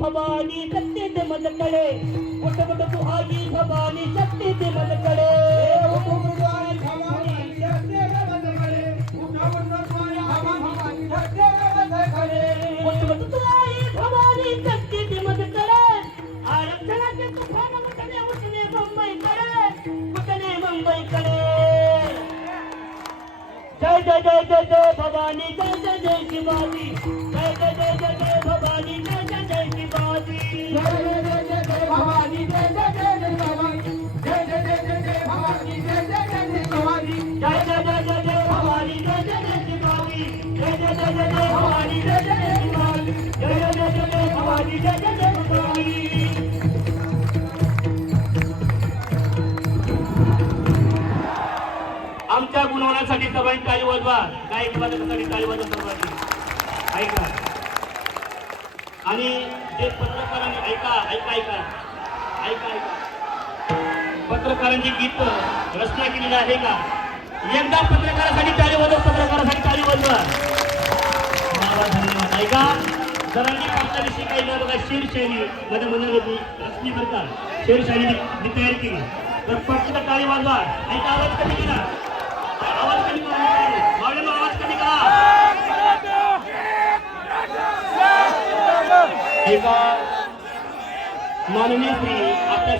भवानी सत्य ते मजकडे कुठ कुठ तू आई भवानी सत्य ते मजकडे कुठ कुठ तू आई भवानी सत्य ते मजकडे कुठ कुठ तू आई भवानी सत्य ते मजकडे आरक्षणाचे तुफान उठणे मुंबईकडे जय जय जय जय जय भवानी जय जय जय शिवाजी जय जय जय जय जय भवानी जय जय जय शिवाजी जय जय जय जय जय भवानी जय जय जय जय भवानी जय जय जय जय जय भवानी जय जय जय जय शिवाजी जय जय जय जय जय भवानी जय जय जय शिवाजी जय जय जय जय जय भवानी जय जय जय शिवाजी जय जय जय जय जय भवानी जय जय जय शिवाजी आमच्या गुणवण्यासाठी सर्वांनी टाळी वाजवा काय वाजवण्यासाठी टाळी वाजवा सर्वांनी ऐका आणि जे पत्रकारांनी ऐका ऐका ऐका ऐका ऐका पत्रकारांची गीत रचना केलेली आहे का एकदा पत्रकारासाठी टाळी वाजवा पत्रकारासाठी टाळी वाजवा धन्यवाद ऐका सरांनी आपल्याविषयी काही न बघा शेरशायरी मध्ये म्हणत होती रचनी बरं शेरशायरी मी तयार केली तर पटकन टाळी वाजवा ऐका आवाज कमी केला आवाज कमी करा मावळ्यांनो आवाज कमी करा एका माननीय श्री आपल्या